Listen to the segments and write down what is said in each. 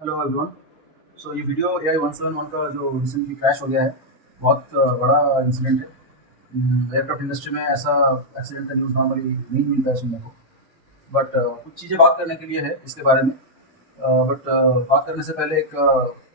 Hello everyone. So ये video AI-171 का जो रिसेंटली क्रैश हो गया है, बहुत बड़ा इंसिडेंट है। एयरक्राफ्ट इंडस्ट्री में ऐसा एक्सीडेंट का न्यूज़ नॉर्मली नहीं मिलता है सुनने को। बट कुछ चीज़ें बात करने के लिए है इसके बारे में। बट बात करने से पहले एक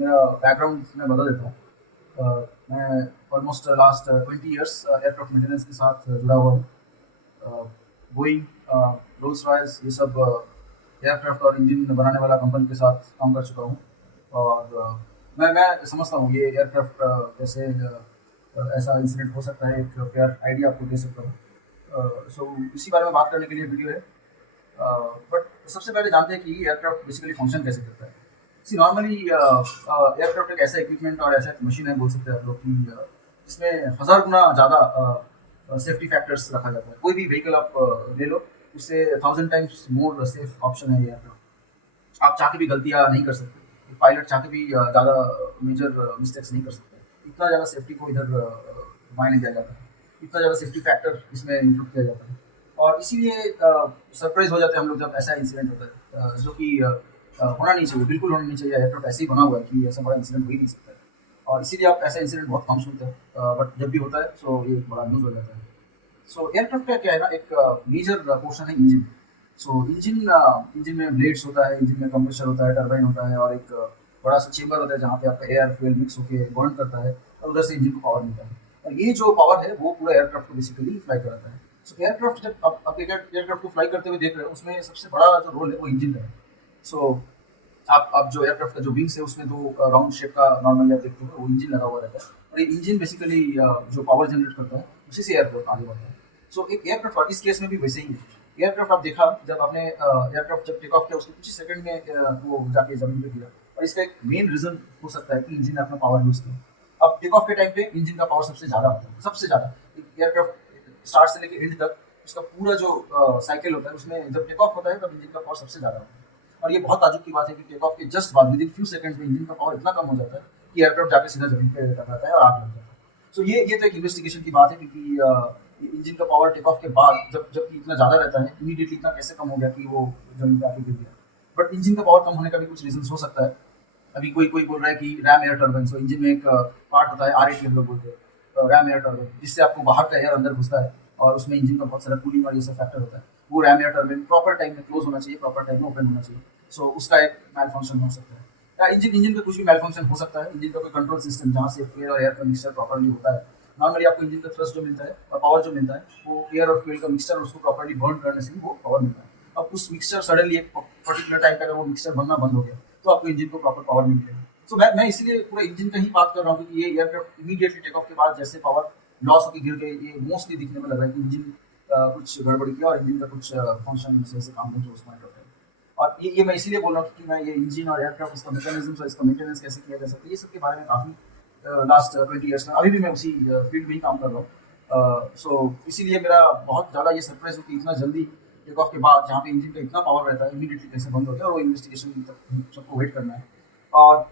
मेरा बैकग्राउंड मैं बता देता हूँ। मैं almost last 20 years aircraft maintenance के साथ जुड़ा हुआ हूँ। बोइंग, रोल्स रॉयस, ये सब एयरक्राफ्ट और इंजन बनाने वाला कंपनी के साथ काम कर चुका हूँ। और मैं समझता हूँ ये एयरक्राफ्ट कैसे ऐसा इंसिडेंट हो सकता है, एक फेयर आइडिया आपको दे सकता हूँ। सो इसी बारे में बात करने के लिए वीडियो है। बट सबसे पहले जानते हैं कि एयरक्राफ्ट बेसिकली फंक्शन कैसे करता है। सी नॉर्मली एयरक्राफ्ट एक ऐसा इक्विपमेंट और ऐसा मशीन है, बोल सकते हैं आप लोग, कि जिसमें हज़ार गुना ज़्यादा सेफ्टी फैक्टर्स रखा जाता है। कोई भी व्हीकल आप ले लो, उससे 1000 टाइम्स मोर सेफ ऑप्शन है ये एयरक्राफ्ट। आप चाह के भी गलतियाँ नहीं कर सकते, पायलट चाह के भी ज़्यादा मेजर मिस्टेक्स नहीं कर सकते। इतना ज़्यादा सेफ्टी को इधर मायने दिया जाता है, इतना ज़्यादा सेफ्टी फैक्टर इसमें इंक्लूड किया जाता है। और इसीलिए सरप्राइज हो जाते हैं हम लोग जब ऐसा इंसिडेंट होता है, जो कि होना नहीं चाहिए, बिल्कुल होना नहीं चाहिए। एयरक्राफ्ट ऐसे ही बना हुआ है कि ऐसा बड़ा इंसिडेंट हो ही नहीं सकता है। और इसीलिए आप ऐसा इंसिडेंट बहुत कम सुनते हैं, बट जब भी होता है सो ये एक बड़ा न्यूज़ हो जाता है। सो एयरक्राफ्ट का क्या है ना, एक मेजर पोर्शन है इंजन। सो इंजन में ब्लेड्स होता है, इंजन में कंप्रेसर होता है, टरबाइन होता है, और एक बड़ा सा चेंबर होता है जहाँ पे आपका एयर फ्यूल मिक्स होकर बर्न करता है, और उधर से इंजन को पावर मिलता है। और ये जो पावर है वो पूरा एयरक्राफ्ट को बेसिकली फ्लाई कराता है। सो एयरक्राफ्ट जब आप एयरक्राफ्ट को फ्लाई करते हुए देख रहे हो, उसमें सबसे बड़ा जो रोल है वो इंजन का है। सो आप जो एयरक्राफ्ट का जो विंग्स है उसमें दो राउंड शेप का नॉर्मली आप देखते हो वो इंजन लगा हुआ रहता है। और ये इंजन बेसिकली जो पावर जनरेट करता है उसी से एयरक्राफ्ट आगे बढ़ता है। सो एक एयरक्राफ्ट इस केस में भी वैसे ही है। एयरक्राफ्ट आप देखा, जब आपने एयरक्राफ्ट जब टेक ऑफ किया उसके कुछ ही सेकंड में वो जाके जमीन पे गिरा। और इसका एक मेन रीजन हो सकता है कि इंजन ने अपना पावर यूज किया। अब टेक ऑफ के टाइम पे इंजन का पावर सबसे ज़्यादा होता है, सबसे ज़्यादा। एयरक्राफ्ट स्टार्ट से लेकर एंड तक उसका पूरा जो साइकिल होता है उसमें जब टेक ऑफ होता है तब इंजन का पावर सबसे ज़्यादा होता है। और ये बहुत ताज्जुब की बात है कि टेक ऑफ के जस्ट बाद विद इन फ्यू सेकंड्स में इंजन का पावर इतना कम हो जाता है कि एयरक्राफ्ट जाके सीधा जमीन पे टकराता है और आग लग जाता है। सो ये तो एक इन्वेस्टिगेशन की बात है, क्योंकि इंजन का पावर टेक ऑफ के बाद जबकि इतना ज़्यादा रहता है, इमीडिएटली इतना कैसे कम हो गया कि वो जमीन पे आके गिर गया। बट इंजन का पावर कम होने का भी कुछ रीजन हो सकता है। अभी कोई कोई बोल रहा है कि रैम एयर टर्बाइन। सो इंजन में एक पार्ट होता है, RAT हम लोग बोलते हैं, रैम एयर टर्बाइन, जिससे आपको बाहर का एयर अंदर घुसता है और उसमें इंजन का बहुत सारा कूलिंग और ये सब फैक्टर होता है। वो RAM air turbine proper time में क्लोज होना चाहिए, प्रॉपर टाइम में ओपन होना चाहिए। सो उसका एक मेल फंक्शन हो सकता है, या इंजन इंजन का कुछ भी मेल फंक्शन हो सकता है। इंजन का कोई कंट्रोल सिस्टम जहाँ से फ्यूल और एयर का मिक्सचर प्रॉपरली होता है। नॉर्मली आपको इंजन का थ्रस्ट जो मिलता है और पावर जो मिलता है वो एयर और फ्यूल का मिक्सचर उसको प्रॉपरली बर्न करने से ही वो पावर मिलता है। अब उस मिक्सचर सडनली एक पर्टिकुलर टाइम पे अगर वो मिक्सचर बनना बंद हो गया तो आपको इंजन को प्रॉपर पावर नहीं मिलेगा। सो मैं इसलिए पूरा इंजन का ही बात कर रहा हूँ, क्योंकि ये एयरक्राफ्ट इमीडिएटली टेक ऑफ के बाद जैसे पावर लॉस होकर गिर गई, ये मोस्टली दिखने में लग रहा है कि इंजन कुछ गड़बड़ी किया और इंजन का कुछ फंक्शन सही से काम नहीं किया उस पॉइंट ऑफ टाइम। और ये मैं इसीलिए बोल रहा हूँ कि मैं ये इंजन और एयरक्राफ्ट, इसका मैकेनिज्म और इसका मेंटेनेंस कैसे किया जा सकता है, ये सब के बारे में काफ़ी लास्ट 20 ईयर्स में अभी भी मैं उसी फील्ड में ही काम कर रहा हूँ। सो इसीलिए मेरा बहुत ज़्यादा ये सरप्राइज हो कि इतना जल्दी टेक ऑफ के बाद जहाँ पे इंजन का इतना पावर रहता है इमीडिएटली कैसे बंद हो गया, और वो इन्वेस्टिगेशन तक सबको वेट करना है। और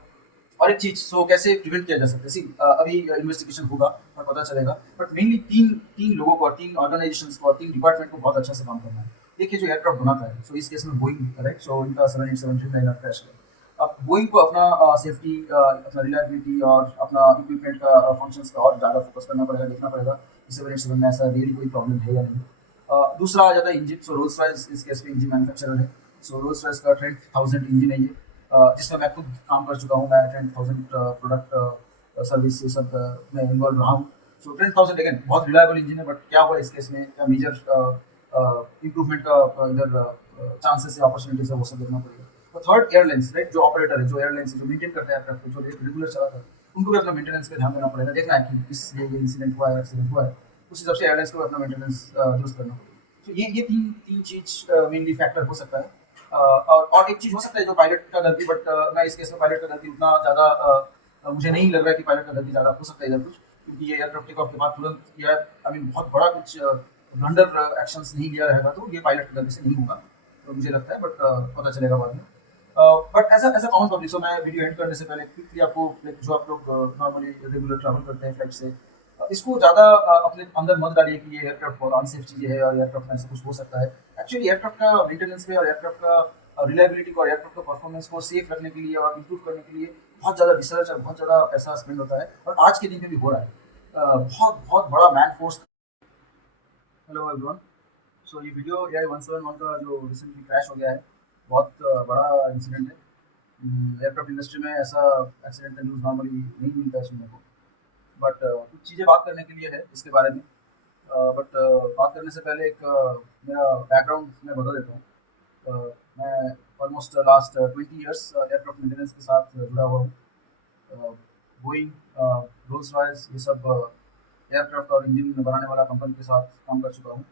और एक चीज, सो कैसे प्रिवेंट किया जा सकता है। सी अभी इन्वेस्टिगेशन होगा और पता चलेगा, बट मेनली तीन तीन लोगों को और तीन ऑर्गेनाइजेशंस को और तीन डिपार्टमेंट को बहुत अच्छा से काम करना है। देखिए जो एयरक्राफ्ट बनाता है, सो इस केस में बोइंग, राइट, सो इनका 787 ड्रीमलाइनर क्रैश है। अब बोइंग को अपना सेफ्टी, अपना रिलायबिलिटी और अपना इक्विपमेंट का फंक्शंस का और ज़्यादा फोकस करना पड़ेगा, देखना पड़ेगा कि 787 में ऐसा रियली कोई प्रॉब्लम है या नहीं। दूसरा आ जाता है इंजन। सो रोल्स रॉयस इस केस में इंजन मैन्युफैक्चरर है। सो रोल्स रॉयस का 10,000 इंजन है ये, जिसमें मैं खुद काम कर चुका हूँ। मैं 10,000 प्रोडक्ट सर्विस ये सब में इन्वॉल्व रहा हूँ। सो 10,000 अगेन बहुत रिलायबल इंजन है, बट क्या हुआ इस केस में, क्या मेजर इंप्रूवमेंट का इधर चांसेस या अपॉर्चुनिटीज है, वो सब देखना पड़ेगा। तो थर्ड, एयरलाइंस, राइट, जो ऑपरेटर है, जो एयरलाइंस है, जो मेंटेन करता है एयरक्राफ्ट को, जो रेगुलर चलाता है, उनको भी अपना मेंटेनेंस पे ध्यान देना पड़ेगा। देखना है कि इसलिए ये इंसिडेंट हुआ है, एक्सीडेंट हुआ है, उस हिसाब से एयरलाइंस को अपना मेंटेनेंस यूज करना पड़ेगा। तो ये तीन तीन चीज मेनली फैक्टर हो सकता है। और एक चीज हो सकता है जो पायलट का गलती, बट मैं इस केस में पायलट का गलती उतना ज़्यादा मुझे नहीं लग रहा है कि पायलट का गलती ज़्यादा हो सकता है इधर कुछ, क्योंकि ये एयरक्राफ्ट टेक ऑफ के बाद तुरंत या आई मीन बहुत बड़ा कुछ ब्लंडर एक्शंस नहीं लिया रहेगा, तो ये पायलट की गलती से नहीं होगा, तो मुझे लगता है। बट पता चलेगा बाद में। बट ऐसा ऐसा कॉमन पब्लिक, सो मैं वीडियो एंड करने से पहले क्विकली आपको, like, जो आप लोग नॉर्मली रेगुलर ट्रैवल करते हैं फ्लाइट से, इसको ज़्यादा अपने अंदर मत डालिए कि ये एयरक्राफ्ट बहुत अनसेफ चीज़ें है और एयरक्राफ्ट में ऐसा कुछ हो सकता है। एक्चुअली एयरक्राफ्ट का मेंटेनेंस पे और एयरक्राफ्ट का रिलायबिलिटी को और एयरक्राफ्ट का परफॉर्मेंस को सेफ रखने के लिए और इम्प्रूव करने के लिए बहुत ज़्यादा रिसर्च और बहुत ज़्यादा पैसा स्पेंड होता है, और आज के दिन में भी हो रहा है। बहुत बहुत बड़ा man force. Hello everyone. So ये वीडियो AI-171 का जो रिसेंटली क्रैश हो गया है, बहुत बड़ा इंसिडेंट है। एयरक्राफ्ट इंडस्ट्री में ऐसा एक्सीडेंट का न्यूज़ नॉर्मली नहीं मिलता है सुनने को, बट कुछ चीज़ें बात करने के लिए है इसके बारे में। बट बात करने से पहले एक मेरा बैकग्राउंड मैं बता देता हूँ। मैं almost last 20 years aircraft maintenance के साथ जुड़ा हुआ हूँ। बोइंग, रोल्स रॉयस, ये सब एयरक्राफ्ट और इंजन बनाने वाला कंपनी के साथ काम कर चुका हूँ।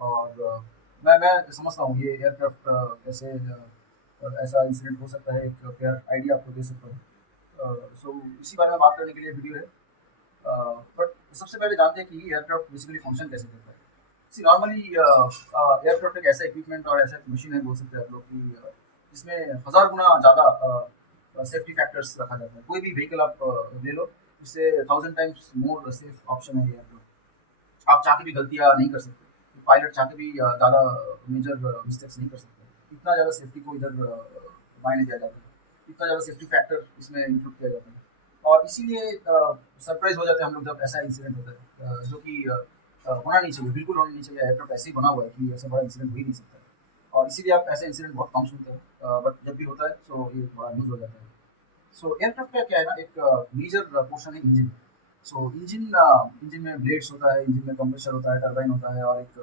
और मैं समझता हूँ ये एयरक्राफ्ट कैसे ऐसा इंसिडेंट हो सकता है, एक फेयर आइडिया आपको दे सकता हूँ। सो इसी बारे में बात करने के लिए वीडियो है। बट सबसे पहले जानते हैं कि एयरक्राफ्ट बेसिकली फंक्शन कैसे करता है। सी नॉर्मली एयरक्राफ्ट एक ऐसा इक्विपमेंट और ऐसा मशीन है, बोल सकते हैं आप लोग, कि जिसमें 1000 गुना ज़्यादा सेफ्टी फैक्टर्स रखा जाता है। कोई भी व्हीकल आप ले लो, उससे 1000 टाइम्स मोर सेफ ऑप्शन है ये एयरक्राफ्ट। आप चाह के भी गलतियाँ नहीं कर सकते, पायलट चाह के भी ज़्यादा मेजर मिस्टेक्स नहीं कर सकते। इतना ज़्यादा सेफ्टी को इधर मायने दिया जाता है, इतना ज़्यादा सेफ्टी फैक्टर इसमें इंक्लूड किया जाता है। और इसीलिए सरप्राइज हो जाते हैं हम लोग जब ऐसा इंसिडेंट होता है, जो कि होना नहीं चाहिए, बिल्कुल होना नहीं चाहिए। एयरक्राफ्ट ऐसे ही बना हुआ है कि ऐसा बड़ा इंसिडेंट हो ही नहीं सकता है, और इसीलिए आप ऐसे इंसिडेंट बहुत कम सुनते हैं। बट जब भी होता है सो ये बड़ा न्यूज़ हो जाता है। सो एयरक्राफ्ट का क्या है ना, एक मेजर पोर्शन है इंजन। सो इंजन में ब्लेड्स होता है, इंजन में कंप्रेसर होता है, टरबाइन होता है, और एक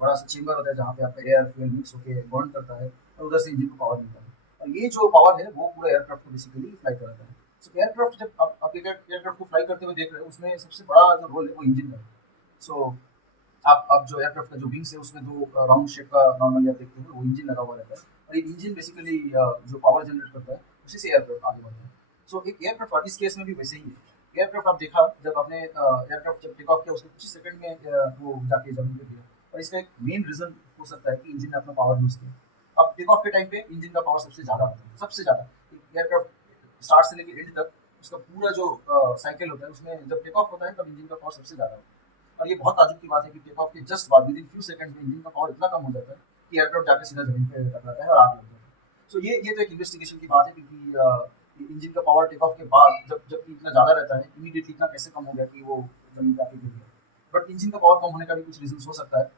बड़ा सा चेंबर होता है जहाँ पे आपका एयर फ्यूल मिक्स होकर बर्न करता है, और उधर से इंजन को पावर मिलता है। और ये जो पावर है वो पूरा एयरक्राफ्ट को बेसिकली फ्लाई कराता है। सो एयरक्राफ्ट जब आप एयरक्राफ्ट को फ्लाई करते हुए देख रहे हो, उसमें सबसे बड़ा जो रोल है वो इंजन का है। सो आप जो एयरक्राफ्ट का जो विंग्स है उसमें दो राउंड शेप का नॉर्मली आप देखते हो, वो इंजन लगा हुआ रहता है। और ये इंजन बेसिकली जो पावर जनरेट करता है, उसी से एयरक्राफ्ट आगे बढ़ता है। सो एक एयरक्राफ्ट इस केस में भी वैसे ही है। एयरक्राफ्ट आप देखा, जब आपने एयरक्राफ्ट जब टेक ऑफ किया उसके कुछ ही सेकंड में वो जाके जमीन पे गिरा। और इसका एक मेन रीजन हो सकता है कि इंजन ने अपना पावर यूज किया। अब टेक ऑफ के टाइम पे इंजन का पावर सबसे ज़्यादा होता है, सबसे ज़्यादा। एयरक्राफ्ट स्टार्ट से लेकर एंड तक उसका पूरा जो साइकिल होता है, उसमें जब टेक ऑफ होता है तब इंजन का पावर सबसे ज़्यादा होता है। और ये बहुत ताजुब की बात है कि टेक ऑफ के जस्ट बाद विद इन फ्यू सेकंड्स में इंजन का पावर इतना कम हो जाता है कि एयरक्राफ्ट जाके सीधा जमीन पे टकराता है और आग लग जाता है। सो ये तो एक इन्वेस्टिगेशन की बात है, क्योंकि इंजन का पावर टेक ऑफ के बाद जबकि इतना ज़्यादा रहता है, इमीडिएटली इतना कैसे कम हो गया कि वो जमीन पे आके गिर गया। बट इंजन का पावर कम होने का भी कुछ रीजन हो सकता है।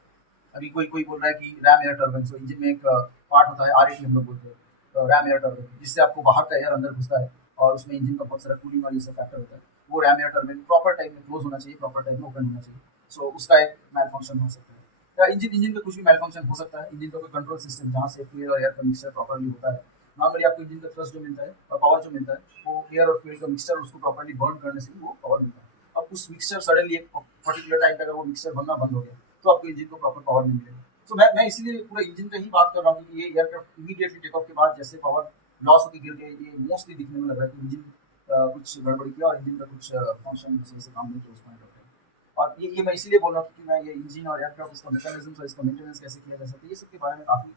अभी कोई कोई बोल रहा है कि रैम एयर टर्बाइन। सो इंजन में एक पार्ट होता है, RAT हम लोग बोलते हैं, रैम एयर टर्बाइन, जिससे आपको बाहर का एयर अंदर घुसता है, और उसमें इंजन का बहुत सारा कूलिंग और ये सब फैक्टर होता है। वो RAM air turbine proper time में क्लोज होना चाहिए, प्रॉपर टाइम में ओपन होना चाहिए। सो उसका एक मेल फंक्शन हो सकता है, या इंजन का कुछ भी मेल फंक्शन हो सकता है। इंजन का कोई कंट्रोल सिस्टम जहाँ से फ्यूल और एयर का मिक्सचर प्रॉपर्ली होता है। नॉर्मली आपको इंजन का थ्रस्ट जो मिलता है और पावर जो मिलता है, वो एयर और फ्यूल का मिक्सचर उसको प्रॉपर्ली बर्न करने से ही वो पावर मिलता है। अब उस मिक्सचर सडनली एक पर्टिकुलर टाइम पे अगर वो मिक्सचर बनना बंद हो गया, तो आपको इंजन को प्रॉपर पावर नहीं मिलेगा। सो मैं इसीलिए पूरा इंजन का ही बात कर रहा हूँ, कि ये एयरक्राफ्ट इमीडिएटली टेक ऑफ के बाद जैसे पावर लॉस होकर गिर गए, ये मोस्टली दिखने में लग रहा है कि इंजन कुछ गड़बड़ी किया, और इंजन का कुछ फंक्शन सही से काम नहीं किया उस पॉइंट ऑफ टाइम। और ये मैं इसीलिए बोल रहा हूँ क्योंकि मैं ये इंजन और एयरक्राफ्ट, इसका मैकेनिज्म और इसका मेंटेनेंस कैसे किया जा सकता है, ये सब के बारे में काफ़ी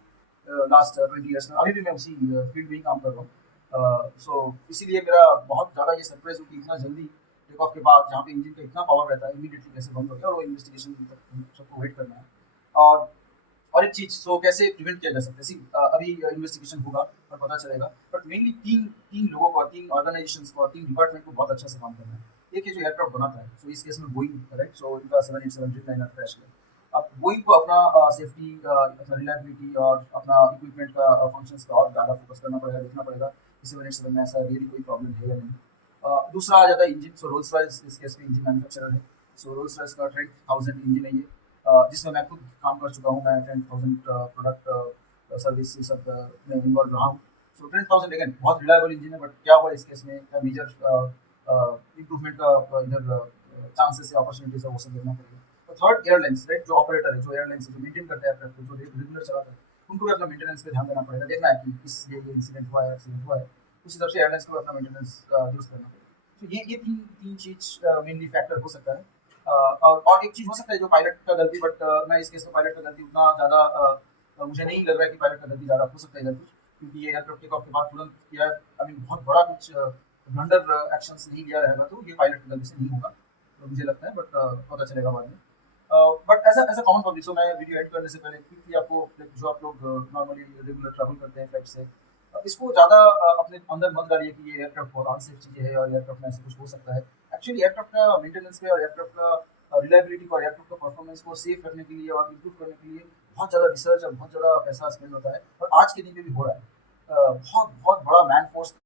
लास्ट 20 ईयर्स में अभी भी मैं उसी फील्ड में ही काम कर रहा हूँ। सो इसीलिए मेरा बहुत ज़्यादा ये सरप्राइज हो कि इतना जल्दी टेक ऑफ के बाद जहाँ पे इंजन का इतना पावर रहता है, इमीडिएटली कैसे बंद हो गया, और वो इन्वेस्टिगेशन तक सबको वेट करना है। और और एक चीज़, सो कैसे प्रिवेंट किया जा सकता है। अभी इन्वेस्टिगेशन होगा और पता चलेगा। बट मेनली तीन तीन लोगों को, तीन ऑर्गेनाइजेशंस को और तीन डिपार्टमेंट को बहुत अच्छा से काम करना है। एक है जो एयरक्राफ्ट बनाता है, सो इस केस में बोइंग, राइट। सो इनका 787 ड्रीमलाइनर क्रैश किया। अब बोइंग को अपना सेफ्टी, अपना रिलायबिलिटी और अपना इक्विपमेंट का फंक्शंस का और ज़्यादा फोकस करना पड़ेगा, देखना पड़ेगा कि 787 में ऐसा रियली कोई प्रॉब्लम है या नहीं। दूसरा आ जाता है इंजन। सो रोल्स रॉयस इस केस में इंजन मैन्युफैक्चरर है। सो रोल्स रॉयस का ट्रेंट 1000 इंजन है ये, जिसमें मैं खुद काम कर चुका हूँ। मैं 10,000 प्रोडक्ट सर्विस ये सब में इन्वॉल्व रहा हूँ। सो 10,000 अगेन बहुत रिलायबल इंजन है। बट क्या हुआ इस केस में, क्या मेजर इम्प्रूवमेंट का इधर चांसेस या अपॉर्चुनिटीज है, वो सब देखना पड़ेगा। तो थर्ड, एयरलाइंस, राइट, जो ऑपरेटर है, जो एयरलाइंस जो मेंटेन करता है एयरक्राफ्ट को, जो रेगुलर चलाता है, उनको भी अपना मेंटेनेंस पे ध्यान देना पड़ेगा। देखना है कि इसलिए ये इंसिडेंट हुआ है, एक्सीडेंट हुआ है, उस हिसाब से एयरलाइंस को अपना मेंटेनेंस दुरुस्त करना पड़ेगा। तो ये तीन तीन चीज़ मेनली फैक्टर हो सकता है। और एक चीज़ हो सकता है जो पायलट का गलती। बट मैं इस केस में पायलट का गलती उतना ज़्यादा मुझे नहीं लग रहा है कि पायलट का गलती ज़्यादा हो सकता है इधर कुछ, क्योंकि ये एयरक्राफ्ट टेक ऑफ के बाद तुरंत किया है। आई मीन बहुत बड़ा कुछ ब्लंडर एक्शंस नहीं लिया रहेगा, तो ये पायलट की गलती से नहीं होगा, तो मुझे लगता है। बट पता चलेगा बाद में। But as a common public, so मैं वीडियो एडिट करने से पहले क्विकली आपको like, जो आप लोग नॉर्मली रेगुलर ट्रैवल करते हैं फ्लाइट से, इसको ज़्यादा अपने अंदर मत डालिए कि ये एयरक्राफ्ट बहुत अनसेफ चीज़ें है और एयरक्राफ्ट में ऐसा कुछ हो सकता है। एक्चुअली एयरक्राफ्ट का मेंटेनेंस पे और एयरक्राफ्ट का रिलायबिलिटी को और एयरक्राफ्ट का परफॉर्मेंस को सेफ रखने के लिए और इम्प्रूव करने के लिए बहुत ज़्यादा रिसर्च और बहुत ज़्यादा पैसा स्पेंड होता है और आज के दिन पे भी हो रहा है। बहुत बहुत बड़ा मैन फोर्स